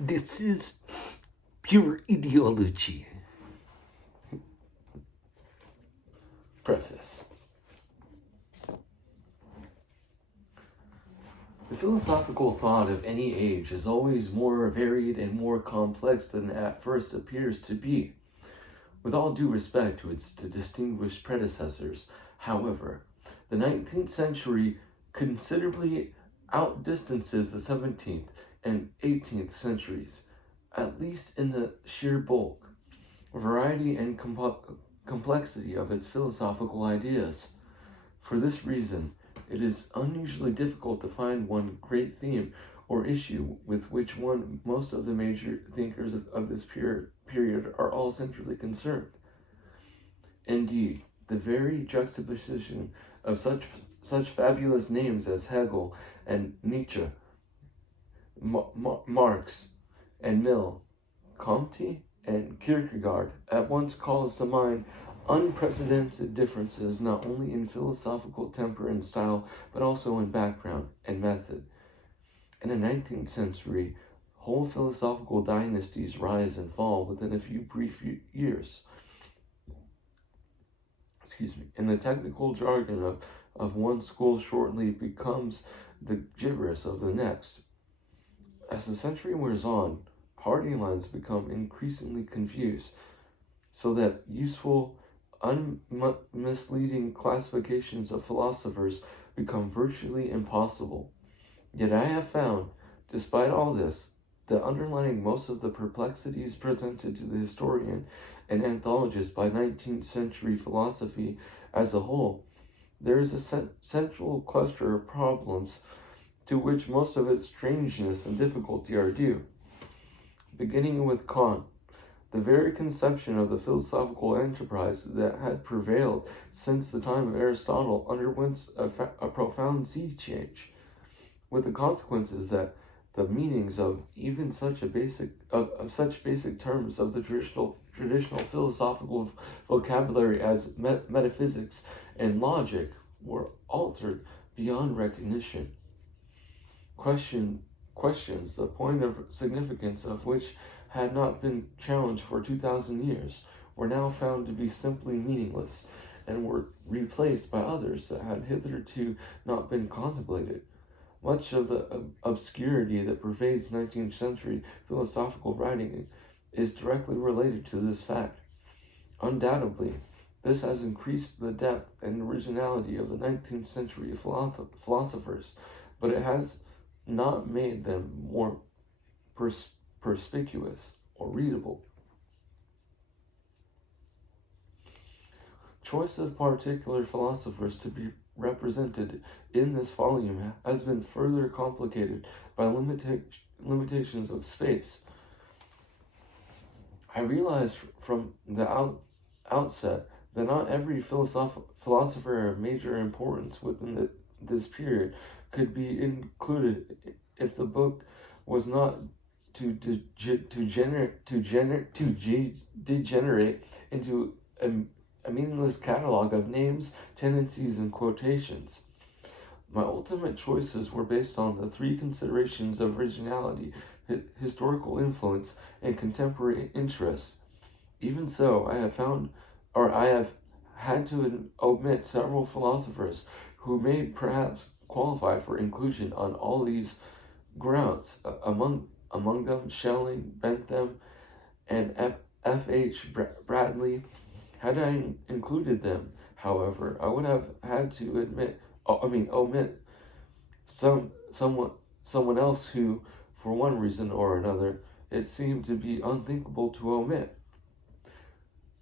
This is pure ideology. Preface. The philosophical thought of any age is always more varied and more complex than it at first appears to be. With all due respect to its distinguished predecessors, however, the 19th century considerably outdistances the 17th and 18th centuries, at least in the sheer bulk, variety, and complexity of its philosophical ideas. For this reason, it is unusually difficult to find one great theme or issue with which most of the major thinkers of this period are all centrally concerned. Indeed, the very juxtaposition of such fabulous names as Hegel and Nietzsche, Marx and Mill, Comte and Kierkegaard at once calls to mind unprecedented differences not only in philosophical temper and style, but also in background and method. In the 19th century, whole philosophical dynasties rise and fall within a few brief years. In the technical jargon of one school shortly becomes the gibberish of the next. As the century wears on, party lines become increasingly confused, so that useful, unmisleading classifications of philosophers become virtually impossible. Yet I have found, despite all this, that underlying most of the perplexities presented to the historian and anthologist by 19th century philosophy as a whole, there is a central cluster of problems to which most of its strangeness and difficulty are due. Beginning with Kant, the very conception of the philosophical enterprise that had prevailed since the time of Aristotle underwent a profound sea change, with the consequences that the meanings of even such basic terms of the traditional philosophical vocabulary as metaphysics and logic were altered beyond recognition. Questions, the point of significance of which had not been challenged for 2,000 years, were now found to be simply meaningless, and were replaced by others that had hitherto not been contemplated. Much of the obscurity that pervades 19th century philosophical writing is directly related to this fact. Undoubtedly, this has increased the depth and originality of the 19th century philosophers, but it has not made them more perspicuous or readable. Choice of particular philosophers to be represented in this volume has been further complicated by limitations of space. I realized from the outset that not every philosopher of major importance within this period could be included if the book was not to degenerate into a meaningless catalog of names, tendencies, and quotations. My ultimate choices were based on the three considerations of originality, historical influence, and contemporary interest. Even so, I have had to omit several philosophers who may perhaps qualify for inclusion on all these grounds. Among them, Schelling, Bentham, and F.H. Bradley. Had I included them, however, I would have had to omit someone else who, for one reason or another, it seemed to be unthinkable to omit.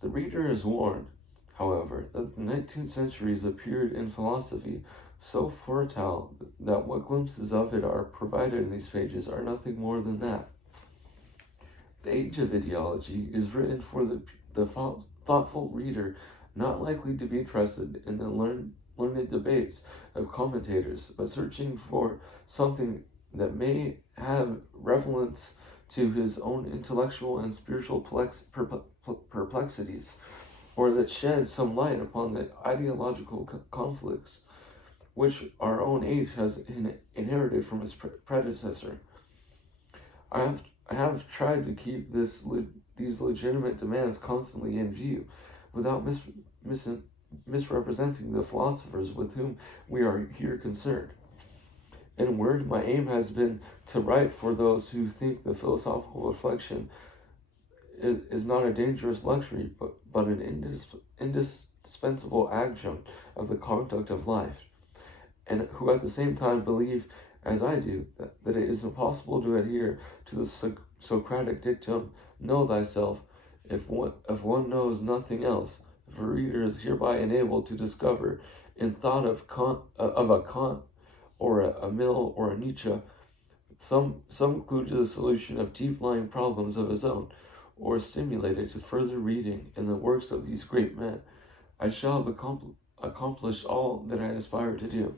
The reader is warned, however, that the 19th century is a period in philosophy so fertile that what glimpses of it are provided in these pages are nothing more than that. The Age of Ideology is written for the thoughtful reader, not likely to be interested in the learned debates of commentators, but searching for something that may have relevance to his own intellectual and spiritual perplexities, or that sheds some light upon the ideological conflicts which our own age has inherited from its predecessor. I I have tried to keep these legitimate demands constantly in view, without misrepresenting the philosophers with whom we are here concerned. In a word, my aim has been to write for those who think the philosophical reflection is not a dangerous luxury, but an indispensable adjunct of the conduct of life, and who at the same time believe, as I do, that it is impossible to adhere to the Socratic dictum, know thyself, if one knows nothing else. If a reader is hereby enabled to discover, in thought of a Kant, or a Mill, or a Nietzsche, some clue to the solution of deep-lying problems of his own, or stimulated to further reading in the works of these great men, I shall have accomplished all that I aspire to do.